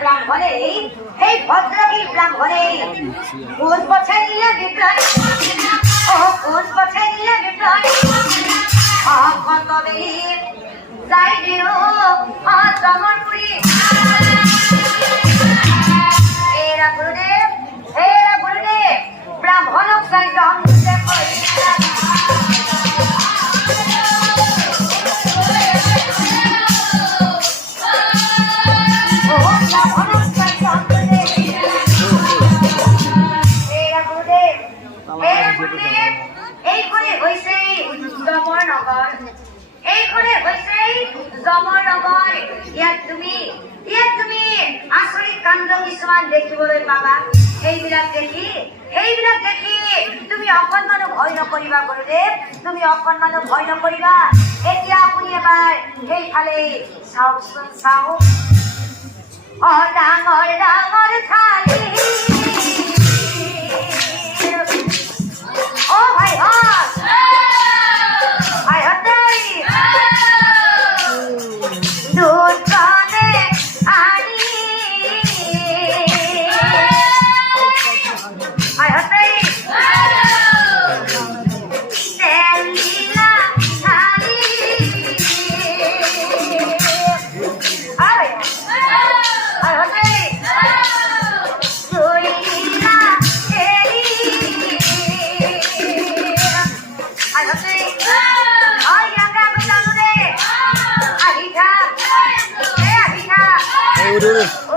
ব্রাহ্মণে এই ভদ্রকী ব্রাহ্মণে। কোন পথে নিলে বিপ্রাণ ও কোন পথে নিলে বিপ্রাণ অকতবে যাই দিও আ তমন হইছে জমরনগর এই করে হইছে জমরনগৰ ইয়াত তুমি ইয়াত তুমি আচৰিত কাণ্ড কিছুমান দেখিবলৈ পাবা। সেইবিলাক দেখি সেইবিলাক দেখি তুমি অকণমানো ভয় নকৰিবা, গুৰুদেৱ। তুমি অকণমানো ভয় নকৰিবা। এতিয়া আপুনি এবাৰ সেইফালে চাওকচোন, চাওক। ডাঙৰ ডাঙৰ থালি। Hey, what do you do?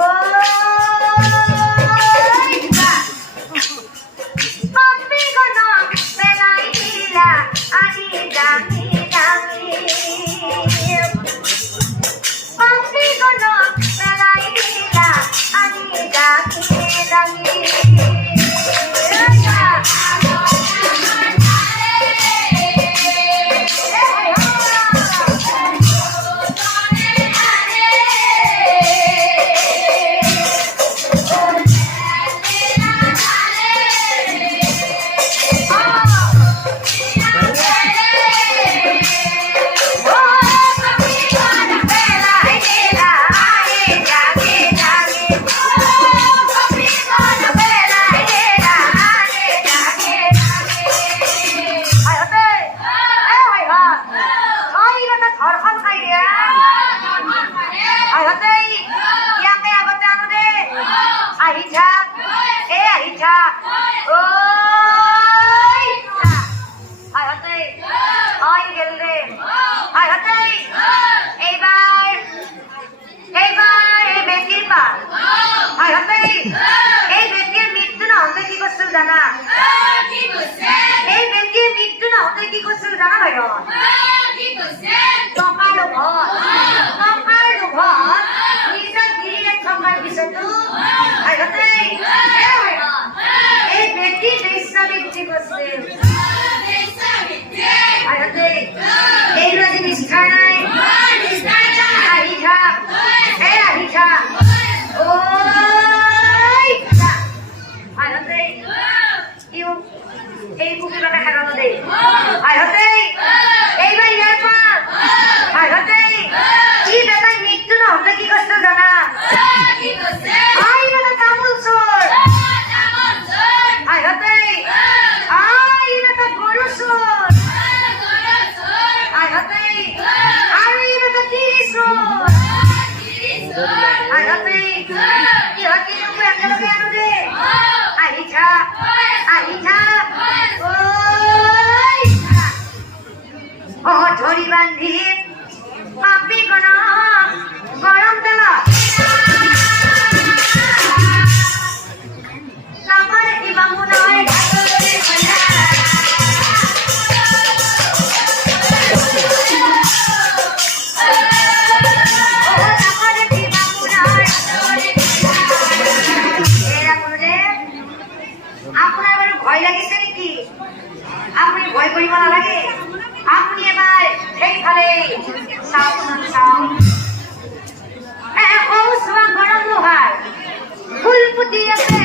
জানা এই বেটির মৃত্যু না হতে কি করছিল জানা ভাই seven, I got three, seven, eight, nineteen, twenty, twenty-one. ধৰি বান্ধি পাপি গৰম তেলত নাপালে কিবা মুনয় আপোনাৰ ফুল ফুটিয়েছে